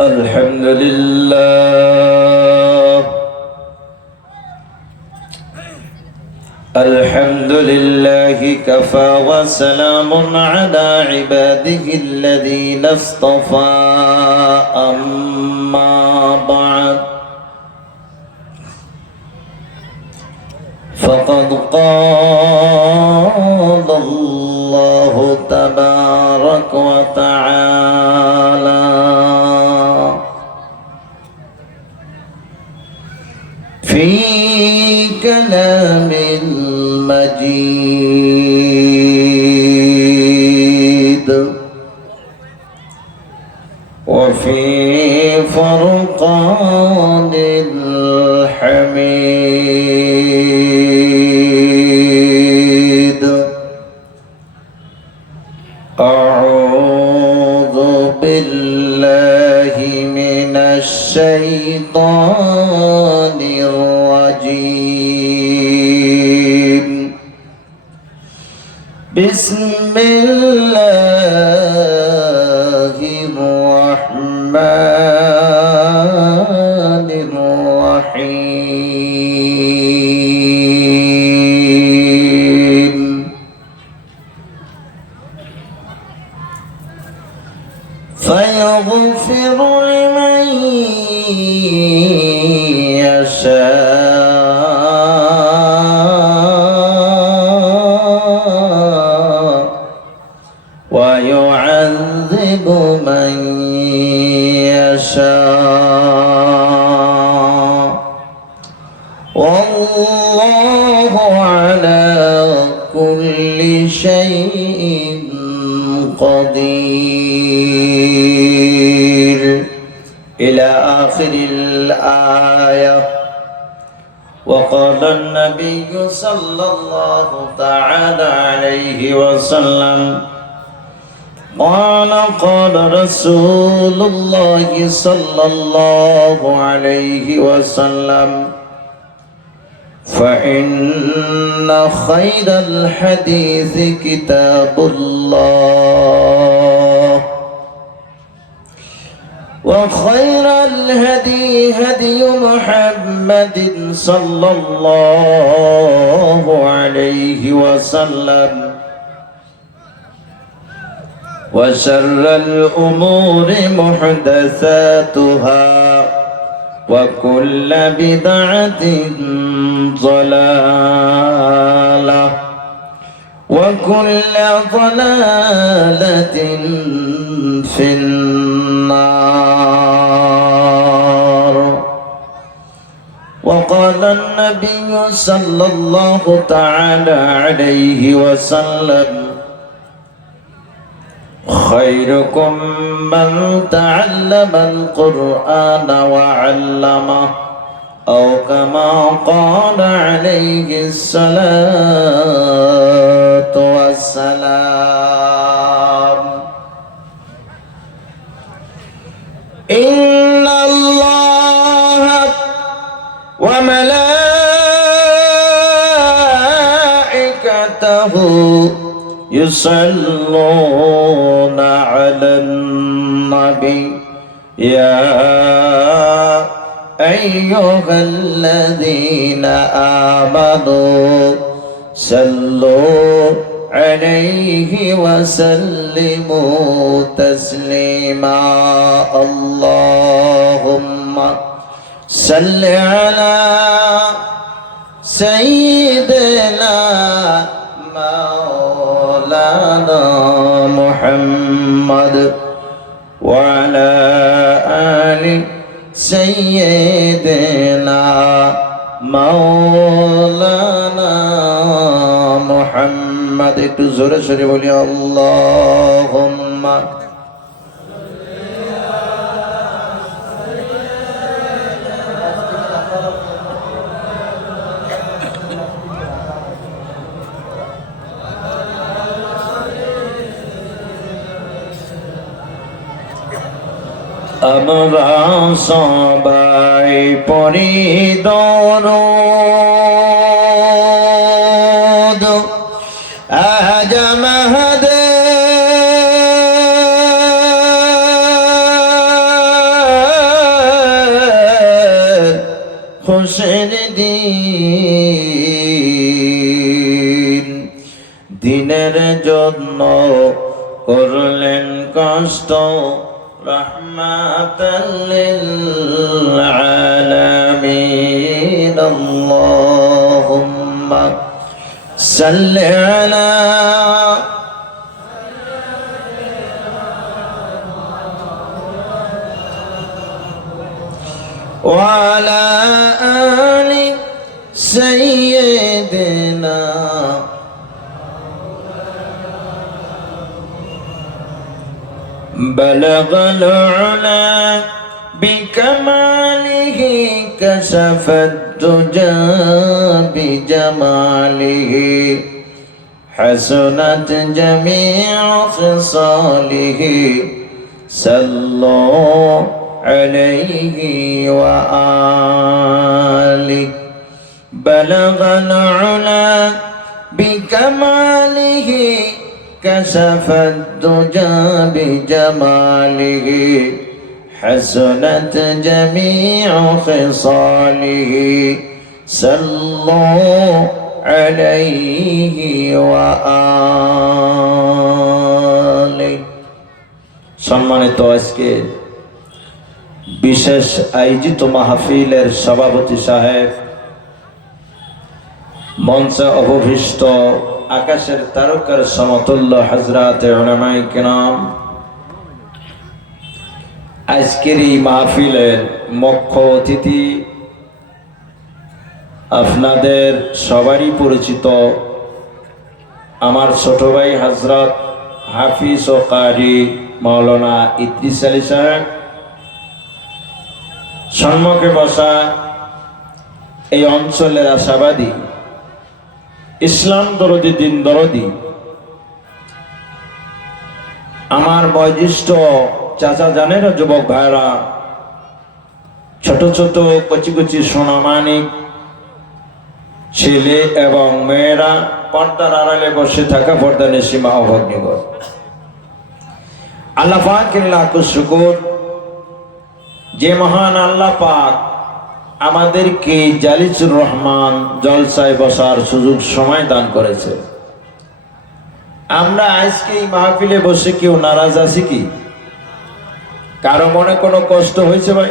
الحمد لله الحمد لله كفى وسلام على عباده الذين اصطفى أما بعد فقد قال الله تبارك وتعالى في كلام المجيد وفي فرقان الحميد أعوذ بالله من الشيطان الرجيم بسم الله الرحمن الرحيم فيغفر لمن يشاء ويعذب من يشاء والله على كل شيء قدير إلى آخر الآية. وقال النبي صلى الله تعالى عليه وسلم قال رسول الله صلى الله عليه وسلم فإن خير الحديث كتاب الله وخير الهدي هدي محمد صلى الله عليه وسلم وشر الأمور محدثاتها وكل بدعة ضلالة وكل ضلالة في النار. وقال النبي صلى الله تعالى عليه وسلم خيركم من تعلم القرآن وعلمه أو كما قال عليه الصلاة والسلام إن الله وملائكته يصلون على النبي يا أيها الذين آمنوا صلوا عليه وسلموا تسليما اللهم صل على سيدنا مولانا محمد وعلى آل سيدنا مولانا محمد একটু জোরে জোরে বলি আল্লাহুম্মা আমরা সবাই পড়ি দরুদ আজ মাহদ খুশির দিন, দিনের জন্য করলেন কষ্ট, রাহমাতাল লিল আলামিন। আল্লাহুম্মা সাল্লি আলা وعلى آل سيدنا بلغ العلا بكماله كشف الدجى بجماله حسنت جميع خصاله صلوا عليه وآله بلغ العلا بكماله كشف الدجى بجماله حسنت جميع خصاله صلوا عليه وآله। সম্মানিত আজকে বিশেষ আয়োজিত মাহফিলের সভাপতি সাহেব, মঞ্চে অবভিষ্ট আকাশের তারকার সমতুল্য হযরত উলামায়ে কিরাম, আজকের এই মাহফিলের মুখ্য অতিথি আপনাদের সবারই পরিচিত আমার ছোট ভাই হযরত হাফিজ ও কারি মাওলানা ইদ্রিস আলী সাহেব, সম্মুখে বসা এই অঞ্চলের আশাবাদী, ইসলাম দরদি, দিন দরদি আমার বয়োজ্যেষ্ঠ চাচা জানেরা, যুবক ভাইরা, ছোট ছোট কচি কচি সোনামানিক ছেলে এবং মেয়েরা, পর্দার আড়ালে বসে থাকা পর্দা নিশিমা অভগ্নিগর, আল্লাহ পাকের লাখ শুকর যে মহান আল্লাহ পাক আমাদেরকে জালিসুর রহমান জলসায় বসার সুযোগ সময় দান করেছে। আমরা আজকে এই মাহফিলে বসে কেউ নারাজ আছি কি? কারো মনে কোনো কষ্ট হয়েছে ভাই?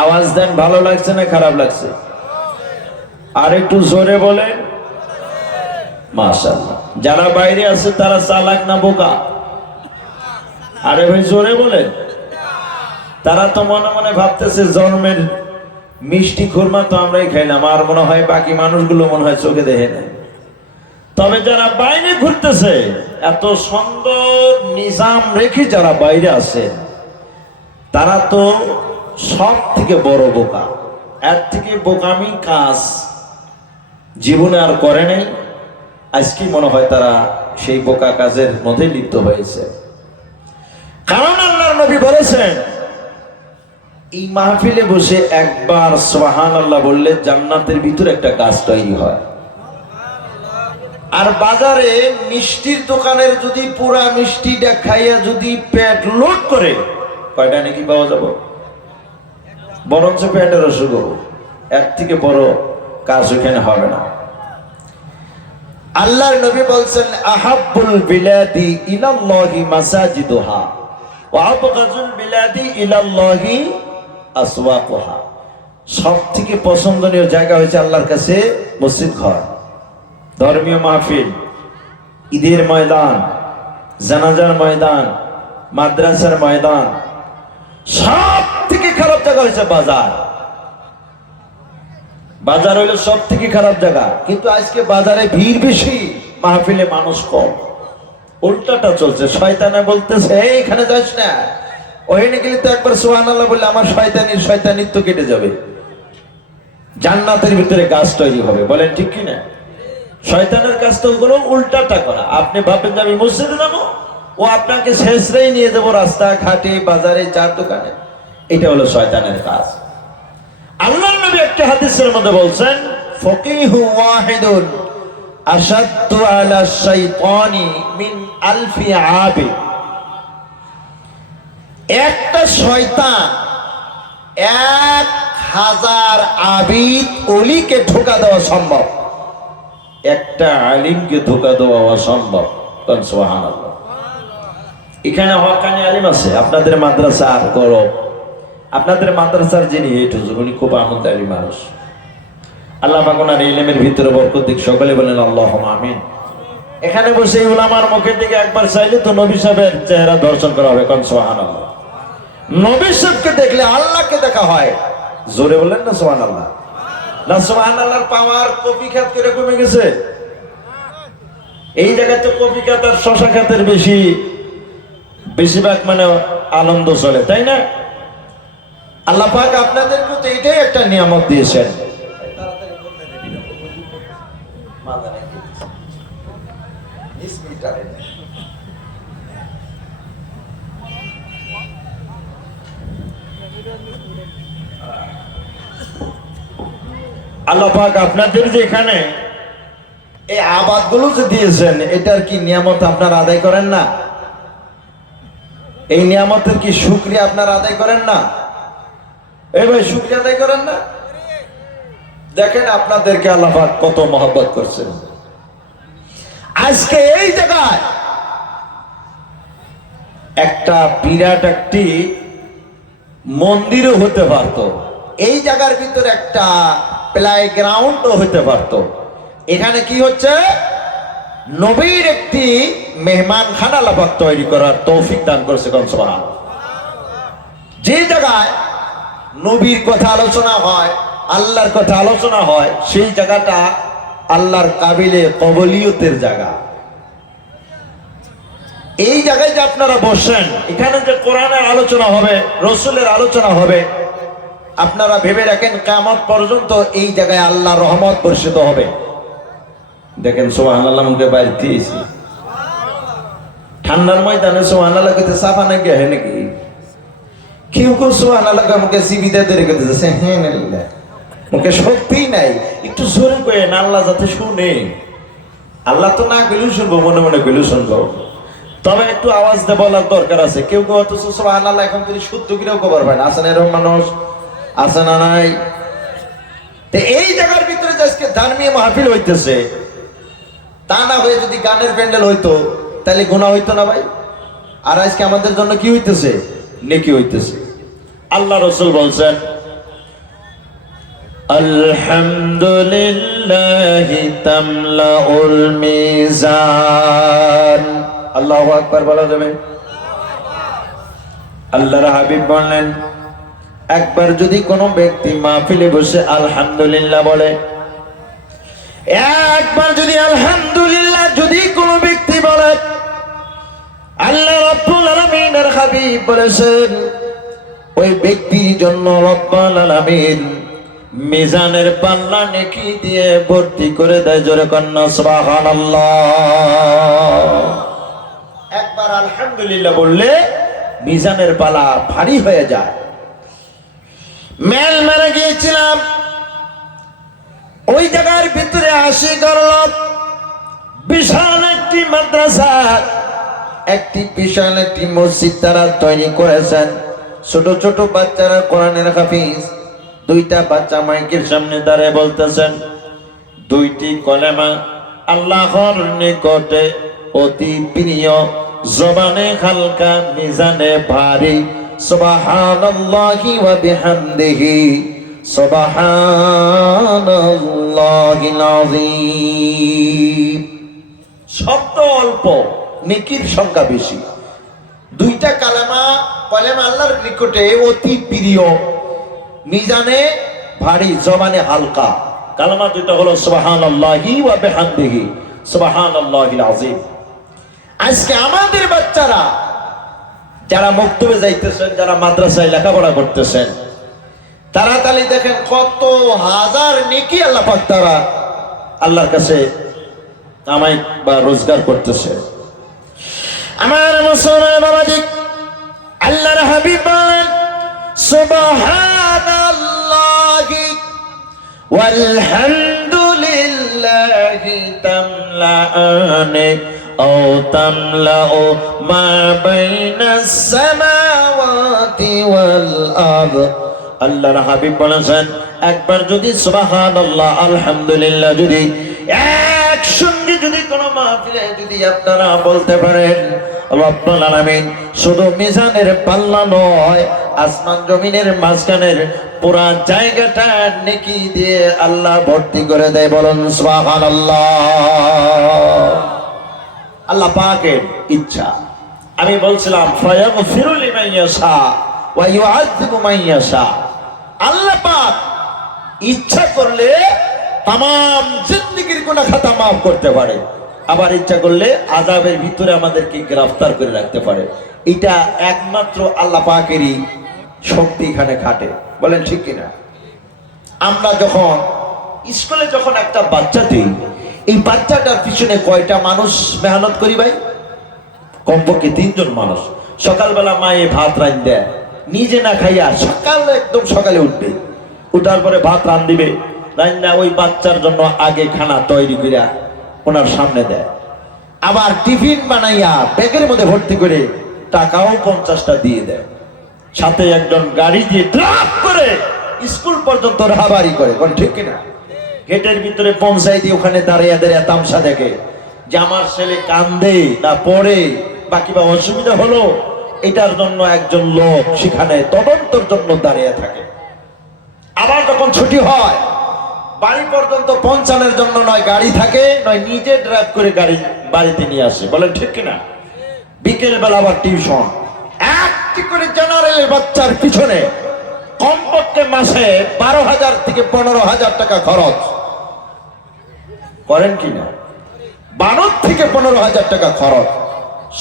আওয়াজ দেন, ভালো লাগছে না খারাপ লাগছে? আর একটু জোরে বলেন মাশাআল্লাহ। যারা বাইরে আছে তারা চালাক না বোকা? আরে ভাই জোরে বলেন। তারা তো মনে মনে ভাবতেছে জন্মের মিষ্টি খুরমা তো আমরাই খাইলাম, আর মনে হয় বাকি মানুষগুলো মনে হয় চোখে দেখে না। তবে যারা বাইরে ঘুরতেছে, এত সুন্দর নিজাম রেখে যারা বাইরে আছে, তারা তো সব থেকে বড় বোকা। এর থেকে বোকামি কাজ জীবনে আর করে নাই। আজকে মনে হয় তারা সেই বোকা কাজের মধ্যে লিপ্ত হয়েছে। কারণ আল্লাহর নবী বলেছেন, এই মাহফিলে বসে একবার সুবহানাল্লাহ বললে জান্নাতের ভিতরে একটা গাছ তৈরি হয়। আর বাজারে মিষ্টির দোকানের যদি পুরা মিষ্টিটা খাইয়া যদি পেট লোড করে, কয়টা নাকি পাওয়া যাবে? বরঞ্চ পেটের অসুখ হবে। এর থেকে বড় কাজ ওখানে হবে না। আল্লাহর নবী বলছেন, আহাব্বুল বিলাদি ইলাল্লাহি মাসাজিদুহা ওয়া আবগাজুল বিলাদি ইলাল্লাহি আসওয়াকুহা। সব থেকে পছন্দনীয় জায়গা হচ্ছে আল্লাহর কাছে মসজিদ ঘর, ধর্মীয় মাহফিল, ঈদের ময়দান, জানাজার ময়দান, মাদ্রাসার ময়দান। সব থেকে খারাপ জায়গা হচ্ছে বাজার। বাজার হইলো সব থেকে খারাপ জায়গা। কিন্তু আজকে বাজারে ভিড় বেশি, মাহফিলে মানুষ কম। উল্টাটা চলছে। শয়তানে বলতেছে এইখানে যাস না, ওখানে গেলে তো একবার সুবহানাল্লাহ বললে আমার শয়তানিত্ব কেটে যাবে, জান্নাতের ভিতরে গাছ তৈরি হবে। বলেন ঠিক কিনা? শয়তানের কাজ তো ওগুলো উল্টাটা করা। আপনি ভাবেন যে আমি মসজিদে যাবো, ও আপনাকে শেষরেই নিয়ে যাবো রাস্তা ঘাটে, বাজারে, চার দোকানে। এটা হলো শয়তানের কাজ। আল্লাহর নবী একটা হাদিসের মধ্যে বলছেন, ফকিহু ওয়াহিদুন আশাদ্দু আলা শাইতানি মিন আলফি আবিদ। একটা শয়তান হাজার আবিদ অলিকে ধোঁকা দেওয়া সম্ভব, একটা আলিমকে ধোকা দেওয়া অসম্ভব। সুবহানাল্লাহ। এখানে হকানি আলিম আছে, আপনাদের মাদ্রাসা আর গরব, আপনাদের মাদ্রাসার যিনি হেড হুজুর উনি খুব আনন্দারী মানুষ। আল্লাহ পাক ওনার ইলমের ভিতরে বরকত দিক, সকলে বলেন আল্লাহুম্মা আমিন। এখানে বসে উলামার মুখের দিকে একবার চাইলে তো নবী সাহেবের চেহারা দর্শন করা হবে। সুবহানাল্লাহ। নবী সাহেবকে দেখলে আল্লাহকে দেখা হয়। জোরে বলেন না সুবহানাল্লাহ। না সুবহানাল্লাহর পাওয়ার কপি খাত করে কমে গেছে। এই জায়গায় তো কপি খাত আর শশা খাতের বেশিরভাগ মানে আনন্দ চলে, তাই না? আল্লাহ পাক আপনাদেরকে তো এটাই একটা নিয়ামত দিয়েছেন। আল্লাহ পাক আপনাদের যে এখানে এই আবাদগুলো যে দিয়েছেন, এটার কি নিয়ামত আপনারা আদায় করেন না? এই নিয়ামতের কি শুকরিয়া আপনারা আদায় করেন না? এই ভাই, শুকরিয়া আদায় করেন না? দেখেন আপনাদেরকে আল্লাহ পাক কত মহব্বত করছেন। আজকে এই জায়গায় একটা বিরাট একটি মন্দিরও হতে পারত, এই জায়গার ভিতরে একটা প্লে গ্রাউন্ডও হতে পারত। এখানে কি হচ্ছে, নবীর একটি মেহমানখানা আল্লাহ পাক তৈরি করার তৌফিক দান করেছে। সুবহানাল্লাহ। যে জায়গায় নবীর কথা আলোচনা হয়, আল্লাহর কথা আলোচনা হয়, সেই জায়গাটা আল্লাহর কাবিলে কবলিয়তের জায়গা। এই জায়গায় যে আপনারা বসেন, এখানে যে কোরআনের আলোচনা হবে, রসুলের আলোচনা হবে, আপনারা ভেবে রাখেন কিয়ামত পর্যন্ত এই জায়গায় আল্লাহর রহমত বর্ষিত হবে। দেখেন সুবহানাল্লাহ মুখে বাইরে দিয়েছি। ঠান্ডার ময়দানে সুবহানাল্লাহ কইতে সাফা নাকি হয় নাকি? কেউ কেউ সুবহানাল্লাহ মুখে সিবিতে ধরে কইতেছে হ্যাঁ আল্লাহ, মুখে শক্তি নাই। একটু জোরে কয়েন, আল্লাহ যাতে শুনে। আল্লাহ তো না কইলেও শুনবো, মনে মনে কইলেও শুনবো, তবে একটু আওয়াজ দিয়ে বলার দরকার আছে। কেউ কেউ অথচ সুবহানাল্লাহ এখন তিনি শুদ্ধ কিনাও খবর পায় না। আছে না এরকম মানুষ? আছে না নাই? তো এই জায়গার ভিতরে যে আজকে ধার্মিক মাহফিল হইতেছে, তা না হয়ে যদি গানের প্যান্ডেল হইতো তাহলে গুনাহ হইতো না ভাই? আর আজকে আমাদের জন্য কি হইতেছে? নেকি হইতেছে। আল্লাহ রাসূল বলছেন আলহামদুলিল্লাহি তামলাউল মিজান। আল্লাহু আকবার বলা যাবে? আল্লাহর হাবিব বললেন, একবার যদি কোনো ব্যক্তি মাহফিলে বসে আলহামদুলিল্লাহ বলে, একবার যদি আলহামদুলিল্লাহ যদি কোনো ব্যক্তি বলে, আল্লাহ রাব্বুল আলামিনের হাবিব বলেছেন ওই ব্যক্তির জন্য রব্বুল আলামিন মিজানের পাল্লা নেকি দিয়ে ভর্তি করে দেয়। জোরে কন্না সুবহানাল্লাহ। একবার আলহামদুলিল্লাহ বললে মিজানের পাল্লা ভারী হয়ে যায়। মেল মেরে গিয়েছিলাম, ওই জায়গার ভিতরে 80 গরলব, বিশাল একটি মাদ্রাসা, একটি বিশাল একটি মসজিদ তারা তৈরি করেছেন। ছোট ছোট বাচ্চারা কোরআনের হাফিজ। দুইটা বাচ্চা মাইকের সামনে দাঁড়িয়ে বলতেছেন দুইটি কলেমা, আল্লাহর নিকটে অতি প্রিয়, জবানে হালকা মিজানে ভারী, সুবহানাল্লাহি ওয়া বিহামদিহি সুবহানাল্লাহিল আযীম। শব্দ অল্প, নেকির সংখ্যা বেশি। দুইটা কলেমা আল্লাহর নিকটে অতি প্রিয়, মিজানে ভারী, জবানে হালকা। কালেমা দুইটা হলো সুবহানাল্লাহি ওয়া বিহামদিহি সুবহানাল্লাহিল আযীম। আজকে আমাদের বাচ্চারা যারা মক্তবে যাইতেছেন, যারা মাদ্রাসায় লেখাপড়া করতেছেন, তাড়াতাড়ি দেখেন কত হাজার নেকি আল্লাহ পাক তারা আল্লাহর কাছে কামাই বা রোজগার করতেছে। আমার মুসলমান বাবাজি, আল্লাহর হাবিব বলেন সুবহানাল্লাহি ওয়াল হামদুলিল্লাহি তামলাআনি আও তামলাউ মা বাইনাস সামাওয়াতি ওয়াল আরদ আল্লাহর হাবিব বলেছেন একবার যদি সুবহানাল্লাহ আলহামদুলিল্লাহ যদি একসঙ্গে যদি কোনো মাহফিলে যদি আপনারা বলতে পারেন, রব্বুল আলামিন শুধু মিজানের পাল্লা নয়, আসমান জমিনের মাঝখানের পুরা জায়গাটা নেকি দিয়ে আল্লাহ ভর্তি করে দেয়। বলুন সুবহানাল্লাহ। আল্লাহ পাকের ইচ্ছা। আমি বলছিলাম ফায়াগফিরু লিমান ইয়াশা ওয়া ইউআযযিবু মান ইয়াশা। আল্লাহ পাক ইচ্ছা করলে तमाम জিন্দেগীর গুনাহ খাতা maaf করতে পারে, আবার ইচ্ছা করলে আযাবের ভিতরে আমাদেরকে গ্রেফতার করে রাখতে পারে। এটা একমাত্র আল্লাহ পাকেরই শক্তি এখানে খাটে। বলেন ঠিক কিনা? আমরা যখন স্কুলে যখন একটা বাচ্চা দিই, এই বাচ্চাটার পিছনে কয়টা মানুষ মেহনত করি ভাই? কমপক্ষে 3 জন মানুষ। সকালবেলা মায়ে ভাত রান দেয়, নিজে না খাইয়া সকালে একদম সকালে উঠবে, উঠার পরে ভাত রান দিবে, রান্না ওই বাচ্চার জন্য আগে খানা তৈরি করিয়া ওনার সামনে দেয়। আবার টিফিন বানাইয়া ব্যাগের মধ্যে ভর্তি করে টাকাও 50টা দিয়ে দেয়। সাথে একজন গাড়ি দিয়ে ড্রাইভ করে স্কুল পর্যন্ত রাহাবারি করে। কোন ঠিক কিনা? গেটের ভিতরে পৌঁছাই দিয়ে ওখানে দাঁড়িয়ে দাঁড়িয়ে তামসা দেখে যে আমার ছেলে কান্দে না পড়ে বা কিবা অসুবিধা হলো, এটার জন্য একজন লোক সেখানে তদন্তের জন্য দাঁড়িয়ে থাকে। আবার যখন ছুটি হয় বাড়ি পর্যন্ত পৌঁছানোর জন্য নয় গাড়ি থাকে, নয় নিজে ড্রাইভ করে গাড়ি বাড়িতে নিয়ে আসে। বলেন ঠিক কিনা? বিকেল বেলা আবার টিউশন। একটি করে জেনারেলের বাচ্চার পিছনে কমপক্ষে মাসে 12,000 থেকে 15,000 টাকা খরচ করেন কিনা? 12 থেকে 15,000 টাকা খরচ।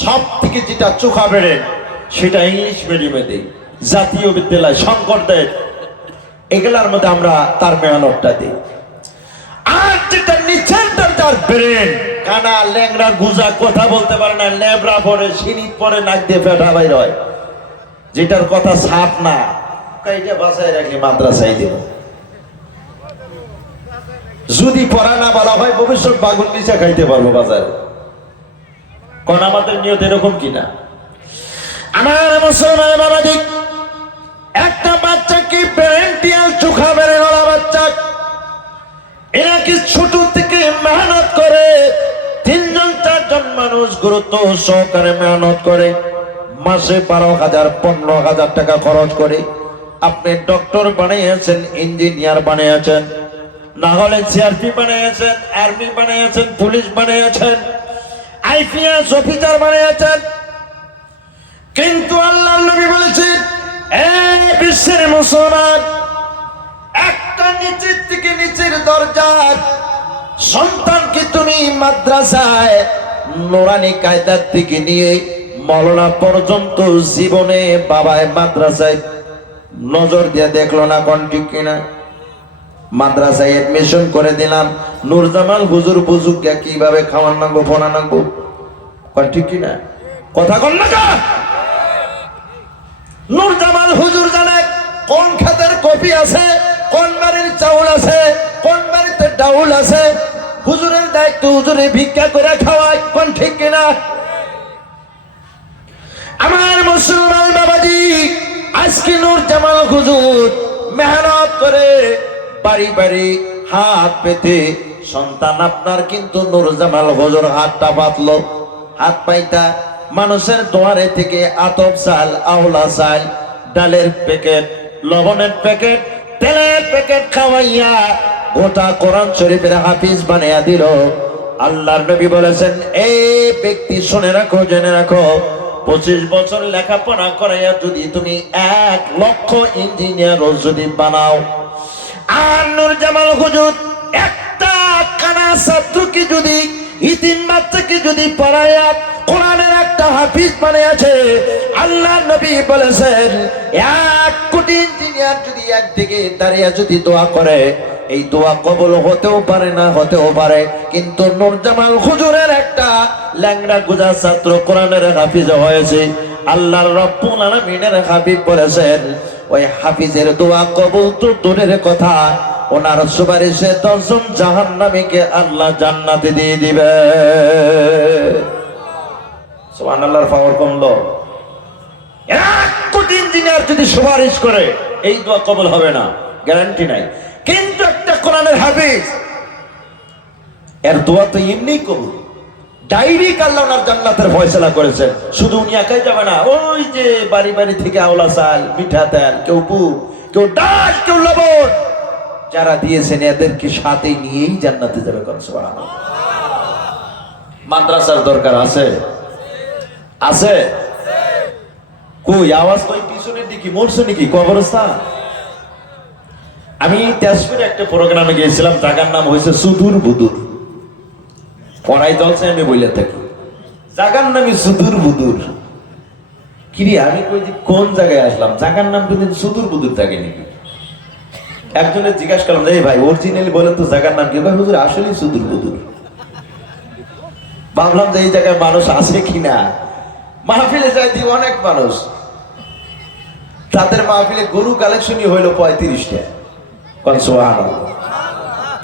সব থেকে যেটা চোখা বেড়ে সেটা ইংলিশ মিডিয়ামে দেই, জাতীয় বিদ্যালয় শঙ্করদের, এগুলার মধ্যে আমরা তার মেহনতটা দিই। আর যেটা নিচের দরজার ব্রেন, কানা ল্যাংড়া গুজা, কথা বলতে পারে না, লেবরা পরে সিঁড়ি পরে নাক দিয়ে ফেটা বাইর হয়, যেটার কথা সাপ না, এটা বাসায় রাখি মাদ্রাসায় দিব। যদি পড়া না বলা হয় ভবিষ্যৎ বাগুন নিচে খাইতে পারবো বাজারে। কোন আমাদের নিয়ত এরকম কিনা? আমার মুসলমান বাবাজি, একটা বাচ্চাকে প্যারেন্টিয়াল চোখা বেড়ে গলা বাচ্চা, এরা কি ছোট থেকে মেহনত করে, 3 জন 4 জন মানুষ গুরুত্ব সহকারে মেহনত করে, মাসে 12,000 15,000 টাকা খরচ করে। আপনি ডক্টর বানিয়েছেন, ইঞ্জিনিয়ার বানিয়েছেন, না হলে সিআরপি বানিয়েছেন, আর্মি বানিয়েছেন, পুলিশ বানিয়েছেন, আইপিএস অফিসার বানিয়েছেন, কিন্তু আল্লাহর নবী বলেছেন এই বিশ্বের মুসলমান, একটা নিচের থেকে নিচের দরজার সন্তানকে তুমি মাদ্রাসায় নুরানি কায়দার থেকে নিয়ে মওলানা পর্যন্ত জীবনে বাবায় মাদ্রাসায় নজর দিয়ে দেখলো না। কোন ঠিক কিনা? মাদ্রাসায় এডমিশন করে দিলাম, নূরজামাল হুজুর বুঝুক কিভাবে খাওয়ান নাগবো ফোনা নাগবো। কোন ঠিক কিনা? কথা কন না কা? নূরজামাল হুজুর জানে কোন খাতের কপি আছে, কোন বাড়ির চাউল আছে, কোন বাড়িতে ডাউল আছে। হুজুরের দায়িত্ব হুজুরে ভিক্ষা করে খাওয়ায়। কোন ঠিক কিনা? আমার মুসলমান বাবাজি, আজকে নূরজামাল হুজুর মেহনত করে বাড়ি বাড়ি হাত পেতে সন্তান আপনার, কিন্তু নূরজামাল হুজুর হাতটা পাতলো, হাত পাইতা মানুষের দোয়ারে থেকে আতপ চাল, আওলা চাল, ডালের প্যাকেট, লবণের প্যাকেট, তেলের প্যাকেট খাওয়াইয়া গোটা কোরআন শরীফের হাফিজ বানিয়ে দিল। আল্লাহর নবী বলেছেন এই ব্যক্তি শুনে রাখো, জেনে রাখো, 25 বছর লেখাপড়া করাইয়া যদি তুমি 1 লক্ষ ইঞ্জিনিয়ারও যদি বানাও, আর নূরজামাল হুজুর একটা কানা ছাত্রকে যদি, ইতিম বাচ্চাকে যদি পড়াইয়া কোরআনের একটা হাফিজ বানিয়েছে, আল্লাহর নবী বলেছেন 1 কোটি ইঞ্জিনিয়ার যদি একদিকে দাঁড়িয়ে যদি দোয়া করে, এই দোয়া কবুল হতেও পারে না হতেও পারে, কিন্তু নূরজামাল হুজুরের একটা ল্যাংড়া গুজা ছাত্র কোরআনের হাফিজ হয়েছে। আল্লাহর রব্বুল আলামিনের হাবিব বলেছেন ওই হাফিজের দোয়া কবুল তো দূরের কথা, ওনার সুপারিশে 10 জন জাহান্নামীকে আল্লাহ জান্নাতে দিয়ে দিবে। সুবহানাল্লাহর পাওয়ার কমলো। 1 কোটি ইঞ্জিনিয়ার যদি সুপারিশ করে এই দোয়া কবুল হবে না, গ্যারান্টি নাই। কিন্তু একটা কোরআনের হাফেজ, এর দোয়া তো এমনিই কবুল। ডাইরেক্ট আল্লাহ ওনার জান্নাতের ফয়সালা করেছেন। শুধু উনি একাই যাবে না, ওই যে বাড়ি বাড়ি থেকে আওলা চাল, মিঠা তেল, কেউ পুর, কেউ ডাল, কেউ লবণ যারা দিয়েছেন এদেরকে সাথে নিয়েই জান্নাতে যাবে। সুবহানাল্লাহ। মাদ্রাসার দরকার আছে, আছে কই? আওয়াজ কই? পিছনের দিকে মরছে নাকি কবরস্থান? আমি তেজপুরে একটা প্রোগ্রামে গিয়েছিলাম, জায়গার নাম হয়েছে সুদূর বুদুর। পড়াই চলছে, আমি বলে থাকি জায়গার নামই সুদূর বুদুর। কিরে আমি কই যে কোন জায়গায় আসলাম, জায়গার নাম কিন্তু সুদূর বুদুর থাকে নাকি? একজনের জিজ্ঞাসা করলাম, এই ভাই অরিজিনালি বলেন তো জায়গার নাম কি? ভাই হুজুর আসলেই সুদূর বুদুর। ভাবলাম যে এই জায়গায় মানুষ আছে কিনা। মাহফিলে যাইতি অনেক মানুষ, তাদের মাহফিলে গরু কালেকশনই হইলো 35টা।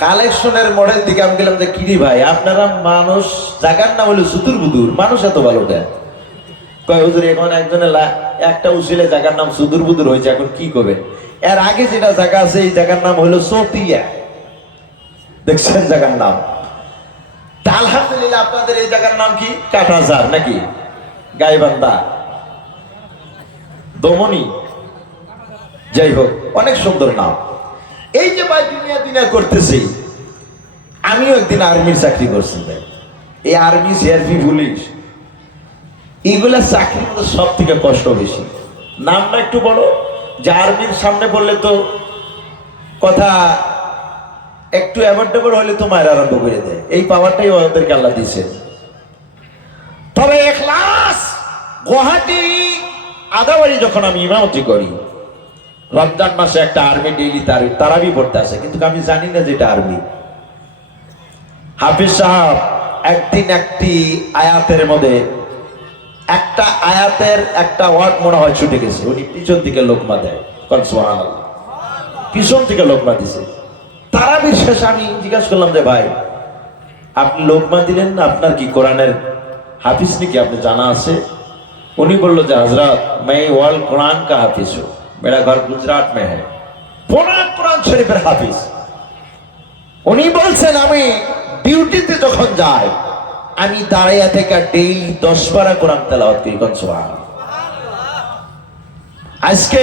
কালেকশনের মডেল দিকে আমি গেলাম যে কিরি ভাই আপনারা মানুষ, জায়গার নাম হলো সুদূর বুদুর, মানুষ এত ভালো দেয়। কয় হুজুর এখন একজনের একটা উচিলে জায়গার নাম সুদূর বুদুর হয়েছে, এখন কি করবে? এর আগে যেটা জায়গা আছে এই জায়গার নাম হলো চতিয়া। দেখছেন জায়গার নাম? আলহামদুলিল্লাহ আপনাদের এই জায়গার নাম কি? কাটাজার নাকি গাইবান্ধা, দমনি, যাই হোক অনেক সুন্দর নাম। এই যে ভাই দুনিয়া দুনিয়া করতেছি, আমিও একদিন আর্মির চাকরি করছি ভাই। এই আর্মি, সিআরপি, পুলিশ এগুলা চাকরির মধ্যে সব থেকে কষ্ট বেশি। নামটা একটু বলো, যে আর্মির সামনে বললে তো কথা একটু অ্যাভয়েডেবল হলে তো মায়ের আরম্ভ করে দেয়। এই পাওয়ারটাই ওদেরকে আল্লাহ দিয়েছে। তবে ইখলাস, গুয়াহাটি আদাবাড়ি যখন আমি ইমামতি করি, রমজান মাসে একটা আর্মি ডেইলি তারাবি পড়তে আসে, কিন্তু আমি জানি না যে এটা আর্মি। হাফিজ সাহেব একদিন একটি আয়াতের মধ্যে একটা আয়াতের একটা ওয়ার্ড মনে হয় ছুটে গেছে, উনি পিছন থেকে লোকমা দেয়। সুবহানাল্লাহ, পিছন থেকে লোকমা দিছে। তারাবির শেষে আমি জিজ্ঞাসা করলাম যে ভাই আপনি লোকমা দিলেন না, আপনার কি কোরআনের হাফিজ নাকি, আপনি জানা আছে? উনি বললো যে হযরত मैं वर्ल्ड कुरान का हाफिज हूँ, मेरा घर गुजरात में है। कुरान শরীফের হাফিজ। উনি বলছেন আমি ডিউটিতে যখন যাই আমি দাঁড়াইয়া থেকে ডেইলি 10 পারা কোরআন তেলাওয়াত করি। সুবহানাল্লাহ। আজকে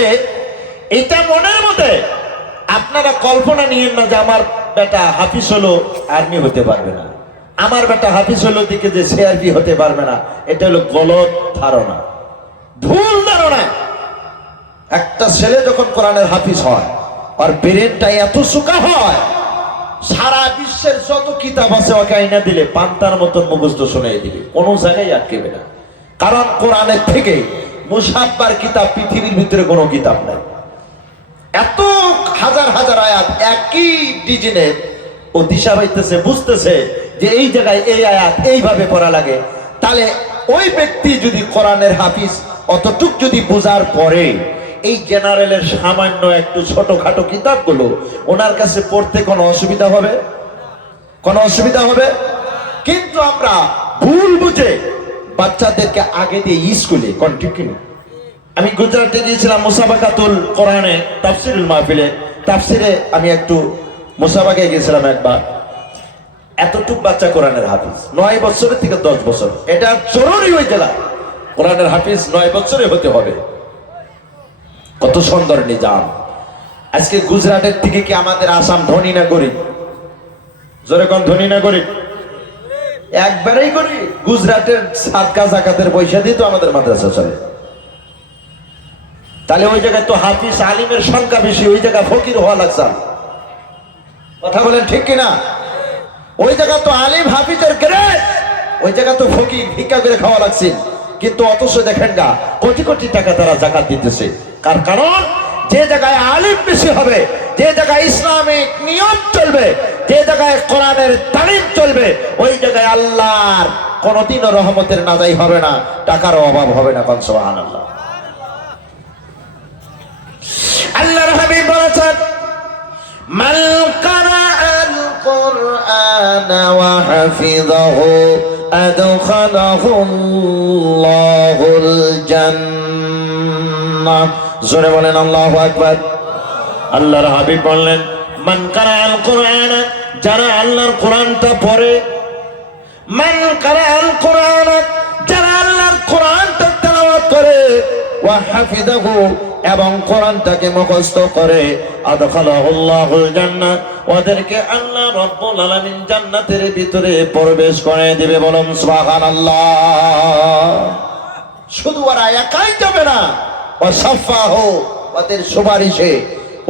এটা মনের মধ্যে আপনারা কল্পনা নিয়েন না যে আমার বেটা হাফিজ হলো আর্মি হতে পারবে না, আমার বেটা হাফিজ হলো দিকে যে সিআরপি হতে পারবে না। এটা হলো গলত ধারণা, ভুল ধারণা। একটা ছেলে যখন কোরআনের হাফিজ হয় আর ব্রেনটা এত সুকা হয়, সারা বিশ্বের যত কিতাব আছে ওকে আইনা দিলে পান্তার মতন মুখস্থ শোনাই দিবে, কোনো জায়গায় আটকেবে না। কারণ কোরআনের থেকে মুসাফফার কিতাব পৃথিবীর ভিতরে কোনো কিতাব নাই। এত হাজার হাজার আয়াত একই ডিজাইনের, ও দিশা পাইতেছে, বুঝতেছে যে এই জায়গায় এই আয়াত এইভাবে পড়া লাগে। তাহলে ওই ব্যক্তি যদি কোরআনের হাফিজ অতটুক যদি বোঝার পরে এই জেনারেলের সামান্য একটু ছোটখাটো কিতাবগুলো ওনার কাছে পড়তে কোনো অসুবিধা হবে? কোনো অসুবিধা হবে? কিন্তু আমরা ভুল বুঝে বাচ্চাদেরকে আগে দিয়ে স্কুলে কন্টিনিউ। আমি গুজরাটে গিয়েছিলাম মুসাবাকাতুল কোরআনে তাফসিরুল মাহফিলে, তাফসিরে আমি একটু মুসাবাকায় গিয়েছিলাম একবার। এতটুক বাচ্চা কোরআনের হাফিজ, 9 বছরের থেকে 10 বছর। এটা জরুরি হয়ে গেল, কোরআনের হাফিজ 9 বছরে হতে হবে। কত সুন্দর নিজাম। আজকে গুজরাটের থেকে কি আমাদের আসাম ধনী না গরিব? জোরে কোন ধনী না গরিব? একবারেই গরিব। গুজরাটের সাদকা যাকাতের পয়সা দিয়ে তো আমাদের মাদ্রাসা চলে। তাহলে ওই জায়গায় তো হাফিজ আলিমের সংখ্যা বেশি, ওই জায়গায় ফকির হওয়া লাগছে। কথা বলেন ঠিক কিনা? ওই জায়গা তো আলিম হাফিজের গ্রেড, ওই জায়গা তো ফকির ভিক্ষা করে খাওয়া লাগছে। কিন্তু অথচ দেখেন না কোটি কোটি টাকা তারা যাকাত দিতেছে। কারণ যে জায়গায় আলিম বেশি হবে, যে জায়গায় ইসলামিক নিয়ম চলবে, যে জায়গায় কোরআনের তালিম চলবে, ওই জায়গায় আল্লাহর কোনদিনও রহমতের নাজাই হবে না, টাকার অভাব হবে না। সুবহানাল্লাহ। আল্লাহর হাবিব বলেছেন মান কারাআল কুরআন ওয়া হাফিযাহু আদখালাহুল্লাহুল জান্নাহ। জান্নাহ। জোরে বলেন আল্লাহু আকবার। আল্লাহর হাবিব বললেন, মান কারাআল কুরআন, যারা আল্লাহর কোরআনটা পড়ে, মান কারাআল কুরআন, যারা আল্লাহর কোরআনটা তেলাওয়াত করে, ওয়া হাফিযাহু, এবং কোরআনটাকে মুখস্থ করে, আদখালাহুল্লাহুল জান্নাহ, ওদেরকে আল্লাহ রাব্বুল আলামিন জান্নাতের ভিতরে প্রবেশ করে দিবে। বলুন সুবহানাল্লাহ। শুধু ওরা একাই যাবে না, ওয়া সাফাহু, ওদের সুপারিশে,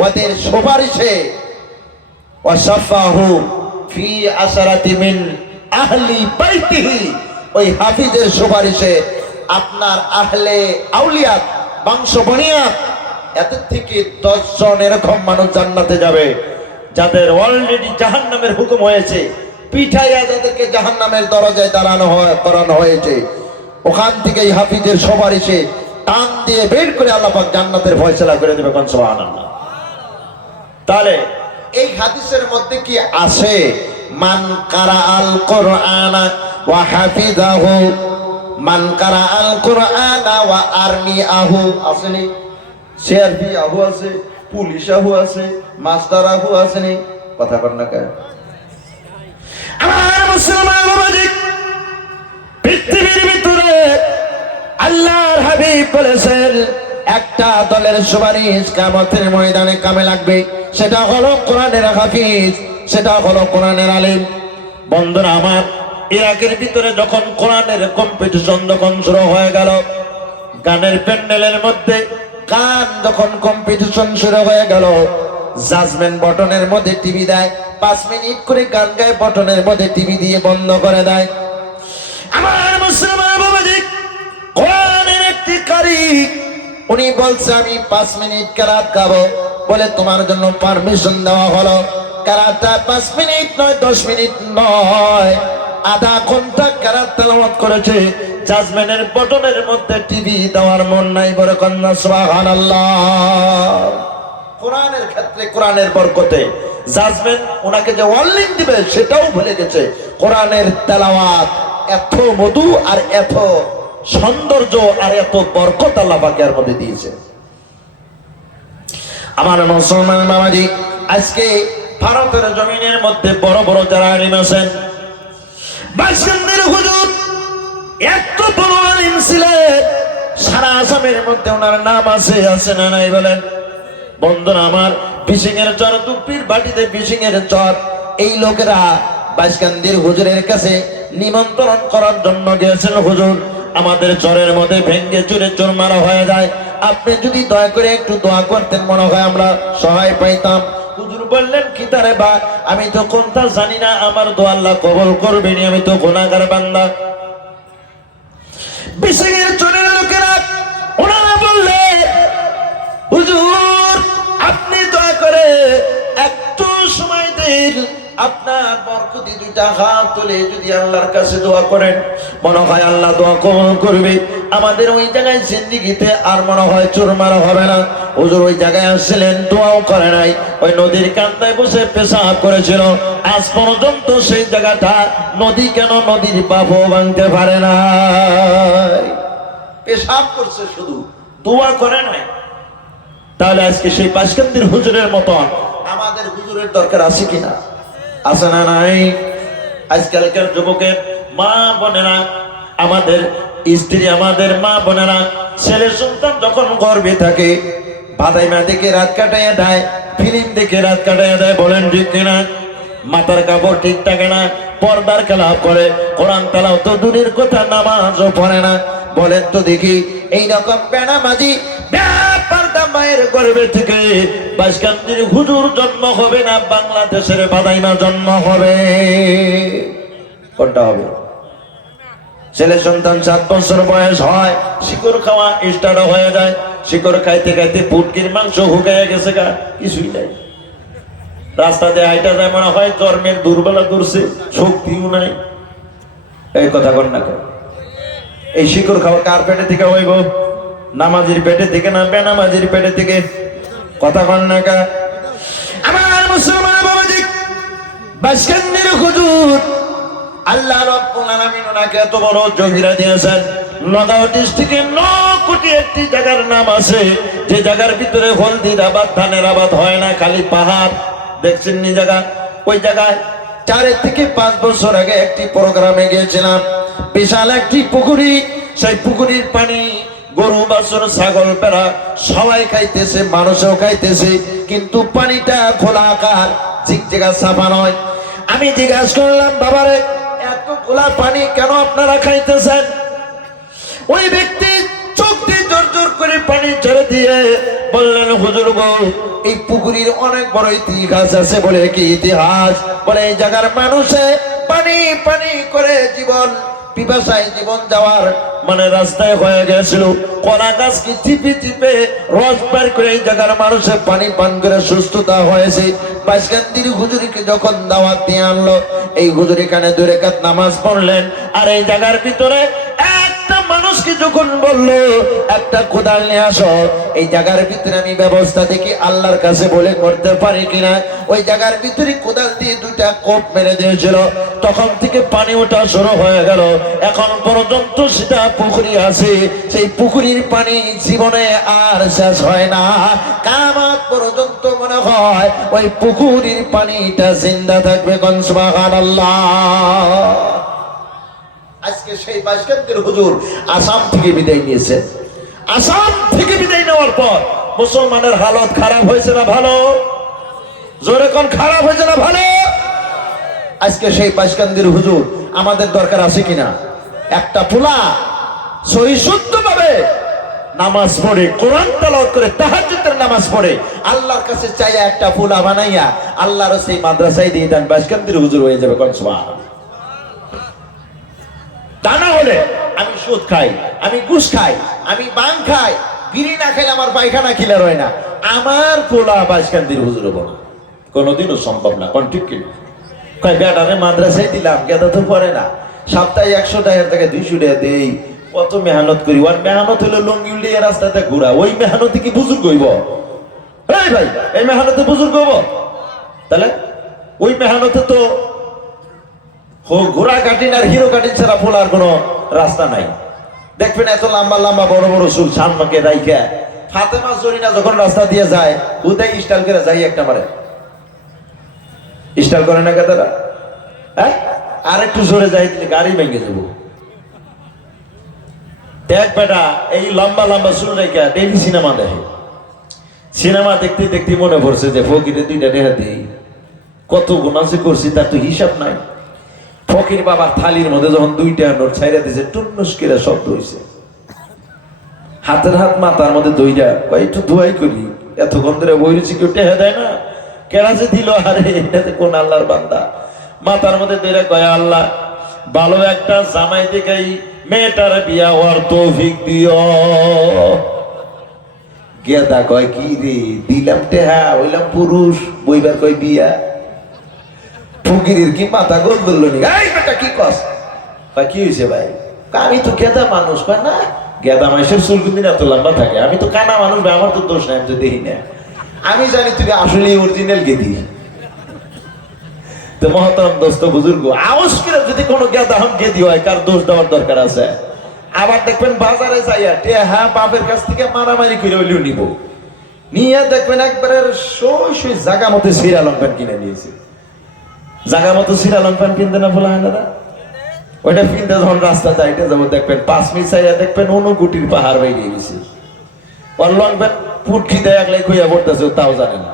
ওদের সুপারিশে, ওয়া সাফাহু ফি আশারাতি মিন আহলি বাইতিহি, ওই হাফিজের সুপারিশে আপনার আহলে আউলিয়াত, বংশ বনিয়াত, এত থেকে 10 জন এরকম মানুষ জান্নাতে যাবে যাদের অলরেডি জাহান্নামের হুকুম হয়েছে, পিঠাইয়া যাদেরকে জাহান্নামের দরজায় করানো হয়েছে, ওখান থেকে এই হাফিজের সুপারিশে টান দিয়ে বের করে আল্লাহ পাক জান্নাতের ফয়সালা করে দেবে। কোন সুবহানাল্লাহ। তাহলে এই হাদিসের মধ্যে কি আছে? মান কারাআল কুরআনা ওয়া হাফিযাহু, মান কারাআল কুরআনা ওয়া আরমিআহু, আসেনি? সিআরপি আহু আছে, পুলিশ আহু আছে, মাস্টার আহু আসেনি? কথা বল না কেন? আমার মুসলমান বাবাজি, পৃথিবীর ভিতরে আল্লাহর হাবিব বলেছেন একটা দলের সুপারিশ কিয়ামতের ময়দানে কামে লাগবে, সেটা হলো কোরআনের হাফিজ, সেটা হলো কোরআনের আলিম। বন্ধুরা আমার, ইরাকের ভিতরে যখন কোরআনের কম্পিটিশন যখন শুরু হয়ে গেল, গানের প্যান্ডেলের মধ্যে গান যখন কম্পিটিশন শুরু হয়ে গেল, জাজমেন্ট বটনের মধ্যে টিভি দেয়, 5 মিনিট করে গান গায়, বটনের মধ্যে টিভি দিয়ে বন্ধ করে দেয়। আমার মুসলমান বাবাজি, কোরআনের একটি কারি, উনি বলছে আমি 5 মিনিট কেরাত গাবো, বলে তোমার জন্য পারমিশন দেওয়া হলো। কেরাতটা 5 মিনিট নয়, 10 মিনিট নয়, আধা ঘন্টা কেরাত তেলাওয়াত করেছে। জাজমেন্টের বটনের মধ্যে টিভি দেওয়ার মন নাই, বলে কন্যা সুবহানাল্লাহ। কোরআনের ক্ষেত্রে কোরআনের বরকতে জাজমেন্ট ওনাকে যে ওয়ার্নিং দিবে সেটাও ভুলে গেছে। কোরআনের তেলাওয়াত এত মধু আর এত সৌন্দর্য আর এত বরকত আল্লাহ পাকের মধ্যে দিয়েছে। আমার মুসলমান বাবাজি, আজকে ভারতের জমিনের মধ্যে বড় বড় যারা আলিম আছেন, বাসকান্দের হুজুর এত বড় আলিম ছিলেন, সারা আসামের মধ্যে ওনার নাম আছে না নাই বলেন? বন্ধুরা আমার, বিশিংয়ের চর, দুপির বাটিতে বিশিংয়ের চর, এই লোকেরা বাসকান্দির হুজুরের কাছে নিমন্ত্রণ করার জন্য গিয়েছেন, হুজুর আমাদের চরের মধ্যে ভেঙ্গে চুরে চুরমারা হয়ে যায়, আপনি যদি দয়া করে একটু দোয়া করতেন মনে হয় আমরা সহায় পাইতাম। হুজুর বললেন, কি তারে বা, আমি তো কোনটা জানি না, আমার দোয়া আল্লাহ কবুল করবেনি, আমি তো গুনাহগার বান্দা। বিশিংয়ের চরের লোকেরা ওনারা বললেন, হুজুর আপনি দয়া করে একটু সময় দিন, আপনার বরকতি 2টা হাত তুলে যদি আল্লাহর কাছে দোয়া করেন, মনে হয় আল্লাহ দোয়া কবুল করবে। আমাদের ওই জায়গায় জিন্দেগিতে আর মনে হয় চুরমারা হবে না। হুজুর ওই জায়গায় আসছিলেন, দোয়াও করে নাই, ওই নদীর কান্দায় বসে পেশাব করেছিল। আজ পর্যন্ত সেই জায়গাটা নদী কেন, নদীর পাপও ভাঙতে পারে না। পেশাব করছে শুধু, দোয়া করে নাই। তাহলে আজকে সেই বাসকান্দির হুজুরের মতন আমাদের হুজুরের দরকার আছে কিনা? আছে না নাই? আজকালকার যুবকের মা বোনেরা, আমাদের স্ত্রী, আমাদের মা বোনেরা, ছেলে সন্তান যখন গর্ভে থাকে, বাদাইমা দেখে রাত কাটাইয়া দেয়, ফিল্ম দেখে রাত কাটাইয়া দেয়, বলেন ঠিক কিনা? মাথার কাপড় ঠিক থাকে না, পর্দার খেলাপ করে, কোরআন তেলাও তো দূরের কথা, নামাজও পড়ে না। বলেন তো দেখি, এইরকম বেনামাজি ব্যাপারটা মায়ের গর্ভে থেকে বাসকান্দির হুজুর জন্ম হবে না বাংলাদেশের বাদাইমা জন্ম হবে? কোনটা হবে? ছেলে সন্তান 7 বছর বয়স হয়, শিকড় খাওয়া স্টার্ট হয়ে যায়, শিকড় খাইতে খাইতে পুটকির মাংস হুকাইয়া গেছে, গা কিছুই নাই। রাস্তাতে হাইটা যায়, মনে হয় জন্মের দুর্বলা দূরছে, শক্তিও নাই। এই কথা কন না কেন? এই শিকড় খাওয়া কার পেটে থেকে হইব? নামাজির পেটে থেকে না বেনামাজির পেটে থেকে? কথা কন না কা? আমার মুসলমান বাবাজি, বাসকান্দির হুজুর আল্লাহ রাব্বুল আলামিন ওনাকে এত বড় জহিরা দিয়েছেন। নগাঁও ডিস্ট্রিক্টের কোটি একটি জায়গার নাম আছে যে জায়গার ভিতরে হলদির আবাদ, ধানের আবাদ হয় না, খালি পাহাড়। দেখছেন নি জায়গা? ওই জায়গায় 4 থেকে 5 বছর আগে একটি প্রোগ্রামে গিয়েছিলাম। বিশাল একটি পুকুরি, সেই পুকুরির পানি গরু, বাছুর, ছাগল, ভেড়া সবাই খাইতেছে, মানুষও খাইতেছে, কিন্তু পানিটা খোলা আকার, ঝিকঝিকা সাফা নয়। আমি জিজ্ঞাসা করলাম, বাবারে এত খোলা পানি কেন আপনারা খাইতেছেন? ওই ব্যক্তি চোখ দিয়ে জোর জোর করে পানি ছেড়ে দিয়ে বললেন, হুজুর গো, এই পুকুরির অনেক বড় ইতিহাস আছে। বলে কি ইতিহাস? বলে এই জায়গার মানুষে পানি পানি করে জীবন পিপাসায় জীবন যাওয়ার মানে রাস্তায় হয়ে গেছিল, কলা গাছ কি চিপে চিপে রস বের করে এই জায়গার মানুষের পানি পান করে সুস্থতা হয়েছে। বাসকান্দির হুজুরিকে যখন দাওয়াত দিয়ে আনলো, এই হুজুরি কানে 2 রাকাত নামাজ পড়লেন। আর এই জায়গার ভিতরে একটা মানুষকে যখন বললো একটা কোদাল নিয়ে আসো, এই জায়গার ভিতরে আমি ব্যবস্থা দেখি আল্লাহর কাছে বলে করতে পারি কিনা। ওই জায়গার ভিতরে কোদাল দিয়ে 2টা কোপ মেরে দিয়েছিল। তখন থেকে পানি ওঠা শুরু হয়ে গেল। এখন পর্যন্ত সেটা পুকুরি আছে, সেই পুকুরির পানি জীবনে আর শেষ হয় না। কিয়ামত পর্যন্ত মনে হয় ওই পুকুরির পানিটা জিন্দা থাকবে। কোন সুবহানাল্লাহ। আজকে সেই বাসকান্দির হুজুর আসাম থেকে বিদায় নিয়েছে। আসাম থেকে বিদায় নেওয়ার পর মুসলমানের হালত খারাপ হয়েছে না ভালো? জোরে কোন খারাপ হয়েছে না ভালো? আজকে সেই বাসকান্দির হুজুর আমাদের দরকার আছে কিনা? একটা পোলা সহি শুদ্ধ ভাবে নামাজ পড়ে, কোরআন তেলাওয়াত করে, তাহাজ্জুদের নামাজ পড়ে, আল্লাহর কাছে চাইয়া একটা পোলা বানাইয়া আল্লাহর সেই মাদ্রাসায় দিয়ে দেন, বাসকান্দির হুজুর হয়ে যাবে। কোন সুবহানাল্লাহ। তা না হলে আমি সুদ খাই, আমি ঘুষ খাই, আমি বাং খাই, বিড়ি না খাইলে আমার পায়খানা খিলার হয় না, আমার পোলা বাসকান্দির হুজুর হবো না, কোনোদিনও সম্ভব না। কোন ঠিক কিনা? কয় বেটারে মাদ্রাসায় দিলাম, গেদা তো পড়ে না, সপ্তাহে 100 টাকার থেকে 200 টাকা দেই, কত মেহনত করি। ওর মেহনত হলো লঙ্গি উল্লিয়ে রাস্তাতে ঘোরা। ওই মেহনতে কি বুজুর্গ হইব? এই ভাই, এই মেহনতে বুজুর্গ হইব? তাহলে ওই মেহনতে তো ঘোড়া কাটিন আর হিরো কাটিন ছাড়া ফোলার কোনো রাস্তা নাই। দেখবেন এত লম্বা লম্বা বড় বড় চুল সামনে রাইখা ফাতেমা জরিনা যখন রাস্তা দিয়ে যায়, উদয় স্টাইল করে যাই একটা মারে। স্টাইল করে না কেতারা? হ্যাঁ, আর একটু জোরে যাই দিলে গাড়ি ভেঙে যাবো। দেখ বেটা, এই লম্বা লম্বা চুল রেখা ডেইলি সিনেমা দেখে। সিনেমা দেখতে দেখতে মনে পড়ছে যে ফকিরে 2টা টাকা দিই, কত গুনাহ যে করছি তার তো হিসাব নাই। ফকির বাবার থালির মধ্যে যখন 2টা নোট ছাইরা দিয়েছে, টুন্নুস করে শব্দ হয়েছে। হাতের হাত মাথার মধ্যে দইটা, কয় একটু ধোয়াই করি, এতক্ষণ ধরে বই রয়েছি, কেউ টেহা দেয় না, কেনা যে দিল, আরে এটাতে কোন আল্লাহর বান্দা। মাথার মধ্যে দইটা, কয় আল্লাহ ভালো একটা জামাই দেখাই মেয়েটার বিয়া হওয়ার তৌফিক দিও। গেদা কয় কি রে, দিলাম টেহা, হইলাম পুরুষ, বইবার কয় বিয়া। ফকিরের কি মাথা গোল ধরল নি? এই বেটা কি কস? কয় কি হয়েছে ভাই? আমি তো গেদা মানুষ। কয় না, গেদা মানুষের চুল কোনদিন এত লম্বা থাকে? আমি তো কানা মানুষ, আমার তো দোষ নাই, আমি তো দেখি না। আমি জানি তুমি আসলে অরিজিনাল গেদি। তো মহতরম দোস্ত বুজুর্গ, আওয়াজ করে যদি কোনো গেদা হন গেদি হয়, কার দোষ দেওয়ার দরকার আছে? আবার দেখবেন বাজারে যাইয়া হ্যাঁ বাপের কাছ থেকে মারামারি করে হইলেও নিব, নিয়ে দেখবেন একবারে সই জাগা মতো সিরা লঙ্কান কিনে নিয়েছে। জাগা মতো সিরা লঙ্কান কিনতে না বলা হয় না, ওইটা কিনতে যখন রাস্তা যাইতে যাবো, দেখবেন 5 মিনিট চাইয়া দেখবেন অনুগুটির পাহাড় বেরিয়ে গেছে। ওর লঙ্কান পুটকি দেয় একলাই খুঁয়া পড়তেছে, তাও জানে না।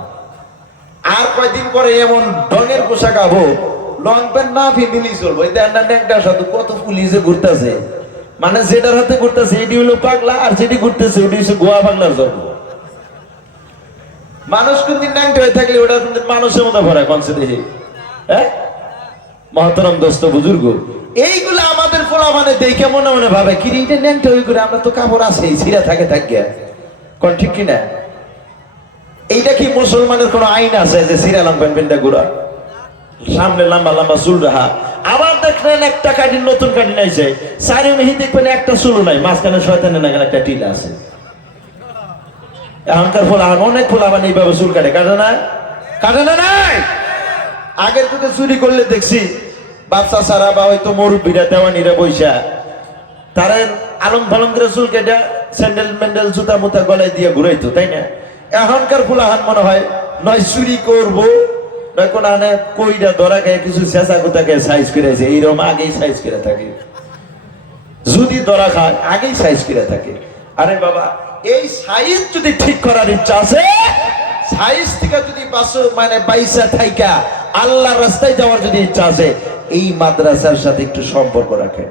আর কয়দিন পরে এমন ঢঙের পোশাক আবো, লং প্যান্ট না ফিন্দিলেই চলবো। ন্যাংটার সাথে কত পুলিশে ঘুরতেছে, মানে যেটার হাতে ঘুরতেছে এটি হলো পাগলা, আর যেটি ঘুরতেছে ওটি হচ্ছে গোয়া পাগলার জন্ম। মানুষ কোনদিন ন্যাংটা হয়ে থাকলে ওটা কোনদিন মানুষের মতো ভরা কনসে দেখি। হ্যাঁ মহতরম দোস্ত বুজুর্গ, এইগুলো আমাদের পোলা মানে দেখে মনে মনে ভাবে কি রে, এটা ন্যাংটা হয়ে করে, আমরা তো কাপড় আছে ছিঁড়া থাকে থাকিয়া। কোন ঠিক কিনা? এইটা কি মুসলমানের কোন আইন আছে যে সিরা লম্পেন পেনটা ঘুরা, সামনে লম্বা লম্বা চুল রাখা? আবার দেখলেন একটা কাটিন, নতুন কাটিন আইছে, চারি মেহি দেখবেন একটা চুলও নাই, মাঝখানে শয়তানের নাগাল একটা টিলা আছে। এখনকার ফোলা অনেক ফোলা মানে এইভাবে চুল কাটে, কাটে না? কাটে না? নাই আগের যুগে চুরি করলে দেখছি বাচ্চা সারা বা হয়তো মুরব্বীরা দেওয়ানিরা বৈশা তারা আলম ফালম করে চুল কেটে স্যান্ডেল ম্যান্ডেল জুতা মুতা গলায় দিয়ে ঘুরাইতো, তাই না? এখনকার ফুলাহান মনে হয় নয় চুরি করবো, নয় কোন আনে কইটা ধরা গায়ে কিছু চেঁচা কোথাকে সাইজ করেছে, এইরকম আগেই সাইজ করে থাকে। যদি ধরা খায় আগেই সাইজ করে থাকে। আরে বাবা, এই সাইজ যদি ঠিক করার ইচ্ছা আছে, সাইজ থেকে যদি মানে বাইসা থাইকা আল্লাহর রাস্তায় যাওয়ার যদি ইচ্ছা আছে, এই মাদ্রাসার সাথে একটু সম্পর্ক রাখেন।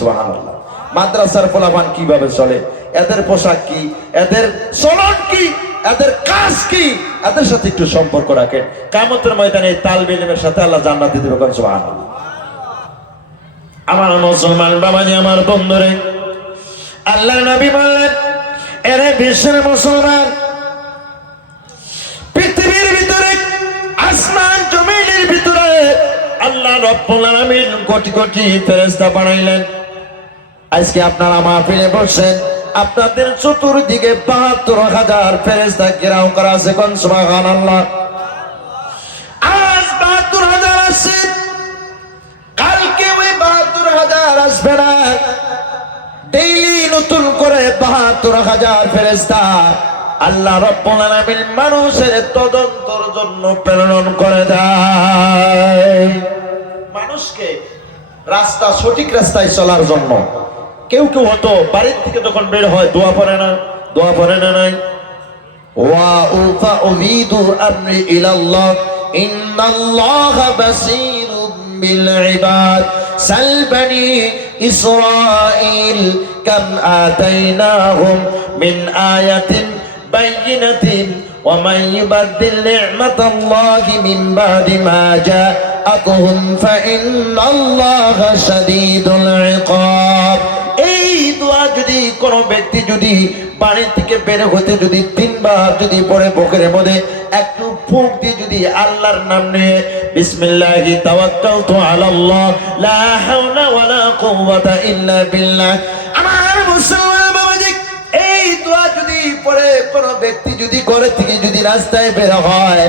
সুবহানাল্লাহ। মাদ্রাসার পোলাপান কিভাবে চলে, এদের পোশাক কি, এদের চলন কি, এদের কাজ কি, এদের সাথে একটু সম্পর্ক রাখেন। কিয়ামতের ময়দানে এই তালবে ইলমের সাথে আল্লাহ জান্নাতে দিবে। সুবহানাল্লাহ। আমার মুসলমান বাবাজি, আমার বন্ধুরে, আল্লাহর নবী বললেন, এরে বিশ্বের মুসলমান, পৃথিবীর ভিতরে আসমান জমিনের ভিতরে আল্লাহ রাব্বুল আলামিন কোটি কোটি ফেরেশতা বানাইলেন। আজকে আপনারা মাহফিলে বসেন, আপনাদের চতুর্দিকে ৭২,০০০ ফেরেশতা ঘেরাও করা আছে। কোন সুবহানাল্লাহ। আজ ৭২,০০০ আছে, কালকে ওই ৭২,০০০ আসবে না। ডেইলি নতুন করে ৭২,০০০ ফেরেশতা আল্লাহ রাব্বুল আলামিন মানুষের তদন্তর জন্য প্রেরণ করে দেয়। মানুষকে রাস্তা, সঠিক রাস্তায় চলার জন্য। কেউ কেউ হতো বাড়ির থেকে যখন বের হয় দোয়া পড়ে না, দোয়া পড়ে না নাই, ওয়া উফাউযিদু আমরি ইলাল্লাহ ইন্নাল্লাহা বাসীরুম বিল ইবাদ সাল বনি ইসরাঈল কাম আতাইনাহুম মিন আয়াতিন বাইয়িনাতিন ওয়া মান ইউবাদদিল নি'মাতাল্লাহি মিন বাদি মা জাআতুহুম ফা ইন্নাল্লাহা শাদীদুল ইকাব। এই দোয়া যদি কোনো ব্যক্তি যদি বাড়ি থেকে বের হতে যদি ৩ বার যদি পড়ে, বুকের মধ্যে একটু ফুঁক দিয়ে যদি আল্লাহর নাম নিয়ে বিসমিল্লাহি তাওয়াক্কালতু আলাল্লাহ লা হাওলা ওয়ালা কুওয়াতা ইল্লা বিল্লাহ, আমার মুসলমান বাবাজি, এই দোয়া যদি পড়ে কোনো ব্যক্তি যদি ঘরে থেকে যদি রাস্তায় বের হয়,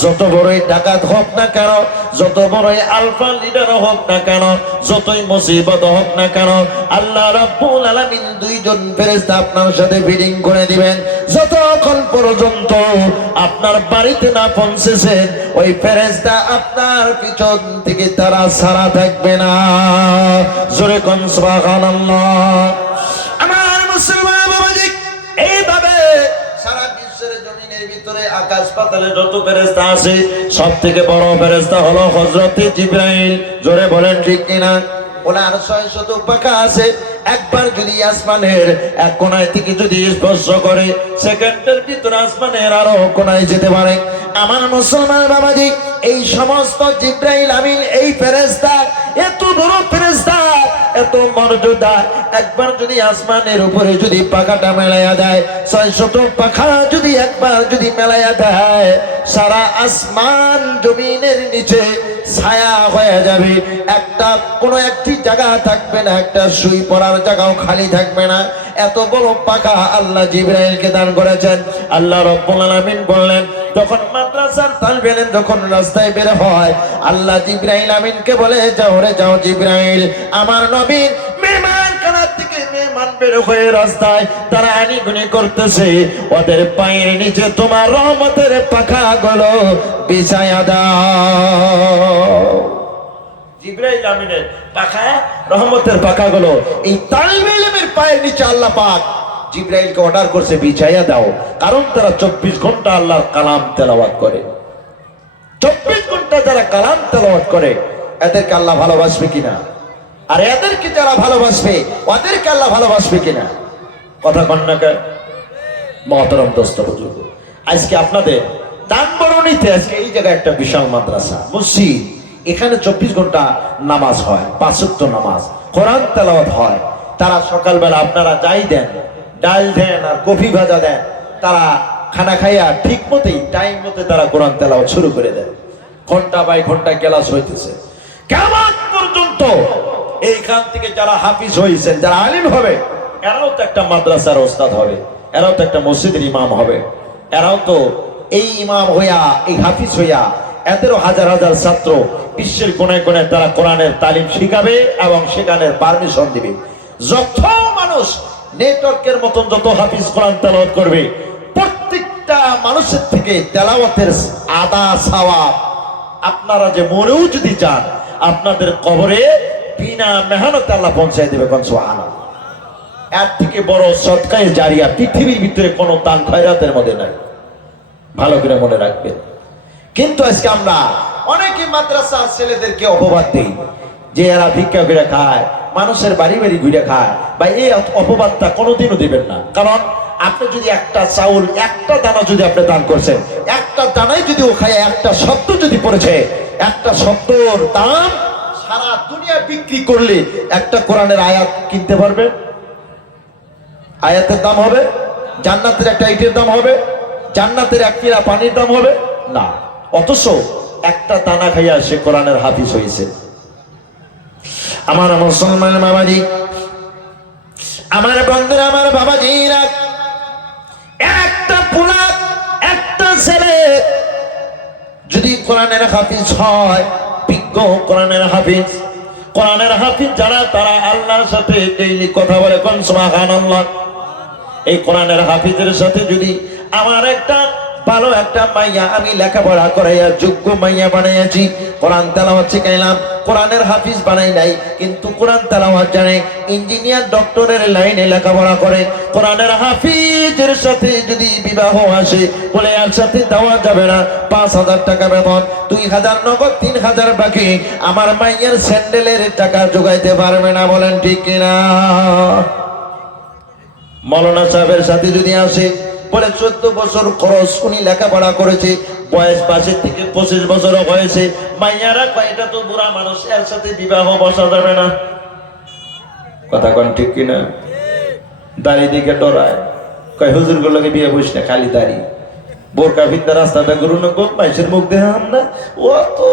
যত বড়ই ডাকাত হোক না কেন, যত বড়ই আলফা লিডার হোক না কেন, যতই মুসিবত হোক না কেন, আল্লাহ রাব্বুল আলামিন ২ জন ফেরেশতা আপনার সাথে ফিটিং করে দিবেন। যতক্ষণ পর্যন্ত আপনার বাড়িতে না পৌঁছেছেন, ওই ফেরেশতা আপনার পিছন থেকে তারা ছাড়া থাকবে না। জোরে কোন সুবহানাল্লাহ। আমার মুসলমান বাবাজি, এইভাবে সারা বিশ্বের জমিনের ভিতরে আকাশ পাতালে যত ফেরেশতা আছে, সব থেকে বড় ফেরেশতা হলো হযরতে জিবরাইল। জোরে বলেন ঠিক কিনা? ওনার ৬০০ পাখা আছে। একবার যদি আসমানের এক কোণায় থেকে যদি স্পর্শ করে, সেকেন্ডের ভিতরে আসমানের আরো কোণায় যেতে পারে। আমার মুসলমান বাবাজি, এই সমস্ত জিবরাইল আমিন, এই ফেরেশতা, এত বড় ফেরেশতা, এত মর্যাদা, একবার যদি আসমানের উপরে যদি পাখাটা মেলাইয়া দেয়, ৬০০ পাখা যদি একবার যদি মেলাইয়া দেয়, সারা আসমান জমিনের নিচে ছায়া হয়ে যাবে। একটা কোনো একটি জায়গা থাকবে না, একটা শুই পড়ার জায়গাও খালি থাকবে না। এত বড় পাখা আল্লাহ জিবরাইলকে দান করেছেন। আল্লাহ রাব্বুল আলামিন বললেন, যখন মাদ্রাসার তালবে ইলম যখন রাস্তায় বের হয়, আল্লাহ জিবরাইল আমিনকে বলে, যাও রে যাও জিবরাইল, আমার নবীর মেহমান খানার থেকে মেহমান বের হয়ে রাস্তায় তারা আনিগুনি করতেছে, ওদের পায়ের নিচে তোমার রহমতের পাখাগুলো বিছায়া দাও। জিবরাইল আমিনের পাখা, রহমতের পাখাগুলো এই তালবে ইলমের পায়ের নিচে আল্লাহ পাক জিবরাইলকে অর্ডার করছে, বিছায়া দাও। কারণ তারা ২৪ ঘন্টা আল্লাহর কালাম তেলাওয়াত করে। ২৪ ঘন্টা যারা কালাম তেলাওয়াত করে, এদেরকে আল্লাহ ভালোবাসবে কিনা? আর এদেরকে যারা ভালোবাসবে, ওদেরকে আল্লাহ ভালোবাসবে কিনা? কথা কন না কেন? মহতরম দোস্ত বুজুর্গ, আজকে আপনাদের দানবরণীতে আজকে এই জায়গায় একটা বিশাল মাদ্রাসা মসজিদ, এখানে ২৪ ঘন্টা নামাজ হয়, ৫ ওয়াক্ত নামাজ, কোরআন তেলাওয়াত হয়। তারা সকালবেলা আপনারা যাই দেন, ডাল দেন আর কফি ভাজা দেন, তারা খানা খাইয়া ঠিক মতোই টাইম মতো তারা কোরআন তেলাওয়াত শুরু করে দেন। ঘন্টা বাই ঘন্টা ক্লাস হইতেছে। কিয়ামত পর্যন্ত এইখান থেকে যারা হাফিজ হয়েছেন, যারা আলিম হবে, এরাও তো একটা মাদ্রাসার ওস্তাদ হবে, এরাও তো একটা মসজিদের ইমাম হবে, এরাও তো এই ইমাম হইয়া, এই হাফিজ হইয়া, এদেরও হাজার হাজার ছাত্র বিশ্বের কোনায় কোনায় তারা কোরআনের তালিম শিখাবে এবং সেখানের পারমিশন দিবে। যত মানুষ নেটওয়ার্কের মতন যত হাফিজ কোরআন তেলাওয়াত করবে, প্রত্যেকটা মানুষের থেকে তেলাওয়াতের আদা সওয়াব আপনারা যে মরেও যদি যান, আপনাদের কবরে বিনা মেহনতে আল্লাহ পৌঁছায় দেবে। কোন সুবহানাল্লাহ। এর থেকে বড় সদকায়ে জারিয়া পৃথিবীর ভিতরে কোনো দান খয়রাতের মধ্যে নাই, ভালো করে মনে রাখবেন। কিন্তু আজকে আমরা অনেকে মাদ্রাসা ছেলেদেরকে অপবাদ দিই যে এরা ভিক্ষা করে খায়, মানুষের বাড়ি বাড়ি ঘুরে খায়। বা এই অপবাদটা কোনোদিনও দিবেন না। কারণ আপনি যদি একটা চাউল, একটা দানা যদি আপনি দান করছেন, একটা দানাই যদি ও খায়, একটা শব্দ যদি পড়েছে, একটা শব্দর দাম সারা দুনিয়া বিক্রি করলে একটা কোরআনের আয়াত কিনতে পারবে? আয়াতের দাম হবে? জান্নাতের একটা ইটের দাম হবে? জান্নাতের এক কিরা পানির দাম হবে না। অথচ একটা দানা খাইয়া সে কোরআনের হাফিজ হয়েছে। আমার মুসলমান বাবাজি, আমার বন্ধুরা, আমার বাবাজিরা, একটা পোলা, একটা ছেলে যদি কোরআনের হাফিজ হয়, বিজ্ঞ কোরআনের হাফিজ, কোরআনের হাফিজ যারা, তারা আল্লাহর সাথে ডেইলি কথা বলে। কোন সুবহানাল্লাহ। এই কোরআনের হাফিজের সাথে যদি আমার একটা ভালো একটা মাইয়া আমি লেখাপড়া করাইয়া যোগ্য মাইয়া বানাইয়াছি, কোরআন তেলাওয়াত শিখাইলাম, কোরআনের হাফিজ বানাই নাই, কিন্তু কোরআন তেলাওয়াত জানে, ইঞ্জিনিয়ার ডক্টরের লাইনে লেখাপড়া করে, কোরআনের হাফিজের সাথে যদি বিবাহ আসে, বলে এর সাথে দেওয়া যাবে না 5,000 টাকা বেতন, 2,000 নগদ, 3,000 বাকি, আমার মাইয়ার স্যান্ডেলের টাকা জোগাইতে পারবে না। বলেন ঠিক কিনা? মৌলানা সাহেবের সাথে যদি আসে, বলে 14 বছর খরচ, উনি লেখাপড়া করেছে, বয়স 22 থেকে 25 বছর হয়েছে, মাইয়ারা কয় এটা তো বুড়া মানুষ, এর সাথে বিবাহ বসা যাবে না। কথা কোন ঠিক কিনা? দাড়ি দিকে ডরায়, কয় হুজুর গুলোকে বিয়ে বসে না, খালি দাড়ি, বোরকা ভিন্দা রাস্তাটা গুরু নগো, মানুষের মুখ দেখাম না। ও তো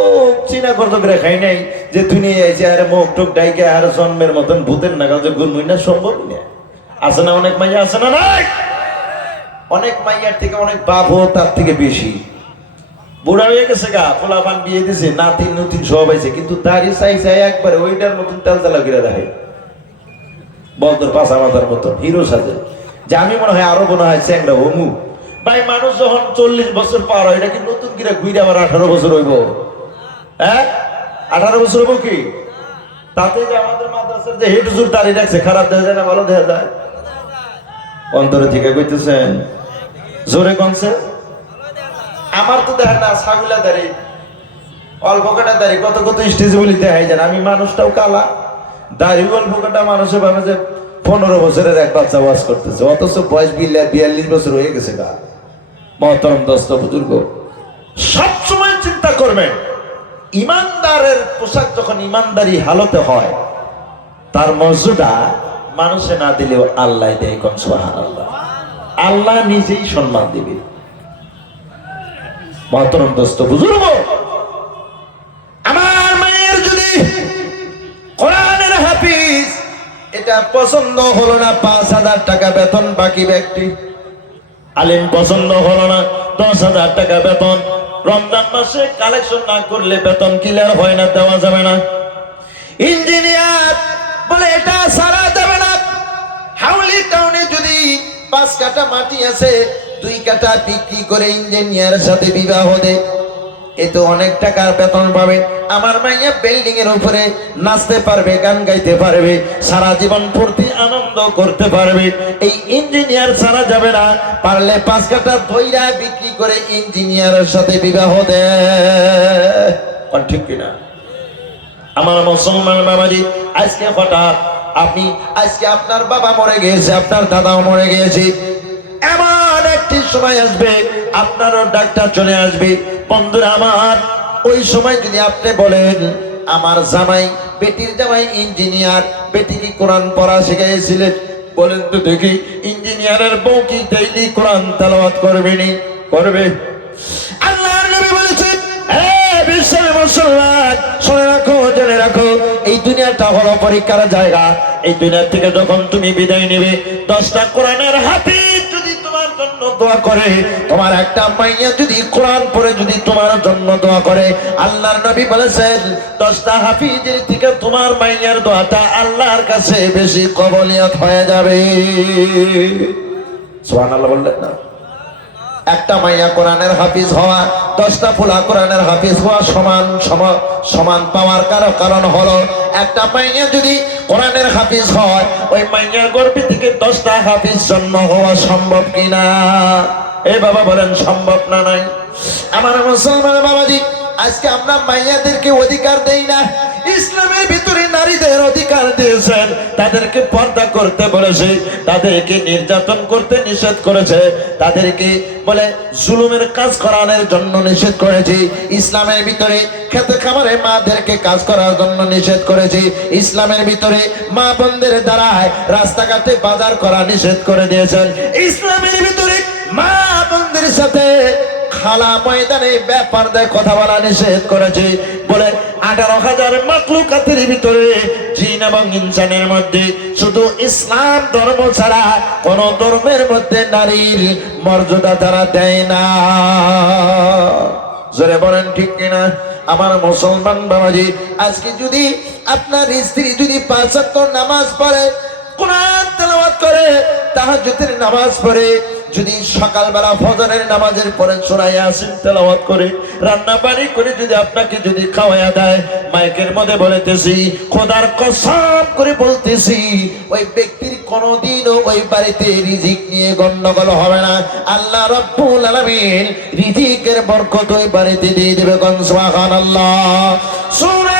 চিনা করত করে খাই নাই যে দুনিয়া আইছে, আরে মুখ টুক ডাইকে আর জন্মের মতন ভূতের নাগাল যে গুরমুই না, সম্ভবই না। আছে না অনেক মাইয়া? আছে না? নাই? অনেক মাইয়ার থেকে অনেক বাপ ও তার থেকে বেশি বুড়া হয়ে গেছে গা, পোলাপান বিয়ে দিছে, নাতিন নতুন সব হয়েছে, কিন্তু দাড়ি চাই চাই একবারে ওইটার মতন তেল তেলা করে রাখে, বলতোর পাশা মাথার মতন হিরো সাজে, যে আমি মনে হয় আরো মনে হয় চ্যাংরা অমুক। ভাই মানুষ যখন 40 বছর পার হয়, এটা কি নতুন করে ঘুরে আবার 18 বছর হইব? হ্যাঁ, 18 বছর হইব কি? তাতে যে আমাদের মাদ্রাসার যে হেড হুজুর দাড়ি রাখছে, খারাপ দেখা যায় না ভালো দেখা যায়? অন্তরে থেকে কইতেছেন, জোরে কনছে? আমার তো দেখেন না, ছাগুলা দাড়ি, অল্প কাটা দাড়ি, কত কত স্টেজে বলি দেখাই যান। আমি মানুষটাও কালা, দাড়ি অল্প কাটা, মানুষে ভাবে যে 15 বছরের এক বাচ্চা ওয়াজ করতেছে, অথচ বয়স 42 বছর হয়ে গেছে গা। মহতরম দোস্ত বুজুর্গ, সবসময় চিন্তা করবেন, ইমানদারের পোশাক যখন ইমানদারি হালতে হয়, তার মর্যাদা মানুষে না দিলেও আল্লাহ দেয়। কোন সুবহানাল্লাহ। আল্লাহ নিজেই সম্মান দিবে। মহতরম দোস্ত বুজুর্গ, আমার মায়ের যদি কোরআনের হাফিজ, এটা পছন্দ হলো না, 5,000 টাকা বেতন, বাকি ব্যক্তি আলেম পছন্দ হলো না, 10,000 টাকা বেতন, রমজান মাসে কালেকশন না করলে বেতন ক্লিয়ার হয় না, দেওয়া যাবে না। ইঞ্জিনিয়ার বলে এটা সারা যাবে না, হাউলি টাউনে যদি 5 কাঠা মাটি আছে, 2 কাঠা বিক্রি করে ইঞ্জিনিয়ারের সাথে বিবাহ দে, এ তো অনেক টাকার বেতন পাবে। আমার মাইয়া বিল্ডিং এর উপরে নাচতে পারবে, গান গাইতে পারবে, সারা জীবন ফুর্তি আনন্দ করতে পারবে। এই ইঞ্জিনিয়ার সারা যাবে না, পারলে 5 কাঠা দইরা বিক্রি করে ইঞ্জিনিয়ারের সাথে বিবাহ দে। ঠিক কিনা? আমার মুসলমান বাবাজি, আজকে হঠাৎ আপনি, আজকে আপনার বাবা মরে গিয়েছে, আপনার দাদাও মরে গিয়েছে, এমন একটি সময় আসবে আপনারও ডাক্তার চলে আসবে। বন্ধুরা আমার, ওই সময় যদি আপনি বলেন আমার জামাই, বেটির জামাই ইঞ্জিনিয়ার, বেটি কি কোরআন পড়া শিখাইছিলেন? বলেন তো দেখি, ইঞ্জিনিয়ারের বউ কি ডেইলি কোরআন তেলাওয়াত করবে? নি করবে? আল্লাহর নবী বলেছেন, বিশ্বের মুসলমান শুনে রাখো, জেনে রাখো, এই দুনিয়াটা হলো পরীক্ষার জায়গা। এই দুনিয়া থেকে যখন তুমি বিদায় নেবে, 10টা কোরআনের হাফিজ যদি তোমার জন্য দোয়া করে, তোমার একটা মাইয়া যদি কোরআন পড়ে যদি তোমার জন্য দোয়া করে, আল্লাহর নবী বলেছেন 10টা হাফিজের থেকে তোমার মাইয়ার দোয়াটা আল্লাহর কাছে বেশি কবুলিয়ত হয়ে যাবে। সুবহানাল্লাহ বললেন না? একটা মাইয়া কোরআনের হাফিজ হওয়া 10টা ফুলা কোরআনের হাফিজ হওয়া সমান পাওয়ার কারণ হলো, একটা মাইয়া যদি কোরআনের হাফিজ হয়, ওই মাইয়ার গর্ভে থেকে 10টা হাফিজ জন্ম হওয়া সম্ভব কিনা? এই বাবা বলেন সম্ভব না নাই? আমার মুসলমান বাবাজি, আজকে আমরা মাইয়াদেরকে অধিকার দেই না। ইসলামের ভিতরে নারীদের অধিকার দিয়েছেন, তাদেরকে পর্দা করতে বলেছে, তাদেরকে নির্যাতন করতে নিষেধ করেছে, তাদেরকে বলে জুলুমের কাজ করানোর জন্য নিষেধ করেছি। ইসলামের ভিতরে খেতে খামারে মাদেরকে কাজ করার জন্য নিষেধ করেছি। ইসলামের ভিতরে মা বোনদের দ্বারায় রাস্তাঘাটে বাজার করা নিষেধ করে দিয়েছেন। ইসলামের ভিতরে মা বোনদের সাথে খালা ময়দানে ব্যাপার দেয় কথা বলা নিষেধ করেছে। বলে 18,000 মাখলুকাতের ভিতরে জিন এবং ইনসানের মধ্যে শুধু ইসলাম ধর্ম ছাড়া কোন ধর্মের মধ্যে নারীর মর্যাদা তারা দেয় না। জোরে বলেন ঠিক কিনা? আমার মুসলমান বাবাজি, আজকে যদি আপনার স্ত্রী যদি 5 ওয়াক্ত নামাজ পড়ে, কোরআন তেলাওয়াত করে, তাহাজ্জুদের নামাজ পড়ে, যদি সকালবেলা ফজরের নামাজের পরে সূরা ইয়াসিন তেলাওয়াত করে, রান্না বাড়ি করে যদি আপনাকে যদি খাওয়ায়া দেয়, মাইকের মধ্যে বলতেছি, খোদার কসম করে বলতেছি, ওই ব্যক্তির কোনোদিনও ওই বাড়িতে রিজিক নিয়ে গন্ডগোল হবে না। আল্লাহ রাব্বুল আলামিন রিজিকের বরকত ওই বাড়িতে দিয়ে দেবে। কোন সুবহানাল্লাহ। সূরা